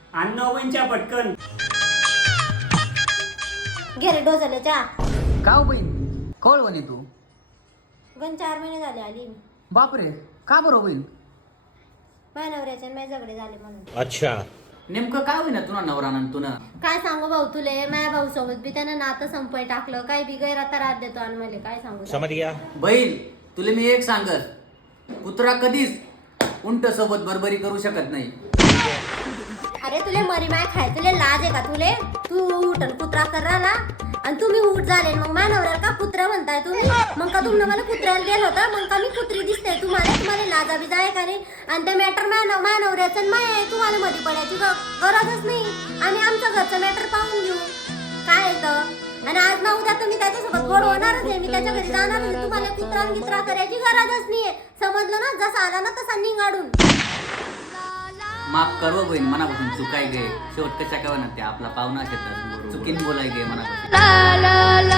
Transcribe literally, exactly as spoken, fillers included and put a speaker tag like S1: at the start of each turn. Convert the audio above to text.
S1: अण्णा बहिणच्या पटकन
S2: घे रे डोसाला चहा.
S3: का हो बहीण कळ म्हणे तू
S2: गण चार महिने झाले आली मी.
S3: बापरे का बरं बहीण
S2: माझ्या नवऱ्याच्या माझ्या झगडे झाले म्हणून.
S4: अच्छा
S3: नेमकं काय होईना तुला नवरा तुला
S2: काय सांगू भाऊ तुले, माझ्या भाऊ सोबत बी त्यानं नातं संपय टाकलं, काय बी गैराता रात देतो आणि मला काय सांगू.
S4: समझ गया.
S3: बहीण तुला मी एक सांगत कुत्रा कधीच उंट सोबत बरोबरी करू शकत नाही.
S2: अरे तुले मरी माय खाय, तुले लाज आहे का तुले? तू उठन कुत्रा करा ना आणि तुम्ही उठ झाले, मग माझ्या नवऱ्याला का कुत्रा म्हणताय तुम्ही? मग का तुम्ही मला कुत्र्याला गेलं होतं, मग का मी कुत्री दिसते तुम्हाला? तुम्हाला लाजा बिजा आहे का नाही? आणि ते मॅटर माझ्या माझ्या नवऱ्याचं माय आहे, तुम्हाला मध्ये पडायची गरजच नाही. आम्ही आमचं घरचं मॅटर पाहून घेऊ काय येतं. आणि आज ना उद्या तुम्ही त्याच्यासोबत गोड होणारच आहे, मी त्याच्या घरी जाणार नाही. तुम्हाला कुत्रा गित्रा करायची गरजच नाहीये, समजलं ना? जसा आला ना तसा निघाडून.
S3: माफ करव बहीण मनापासून चुकाय गे शेवट कशा काय ना ते आपला पाहुणा शेतात चुकीन बोलाय गे मनापासून.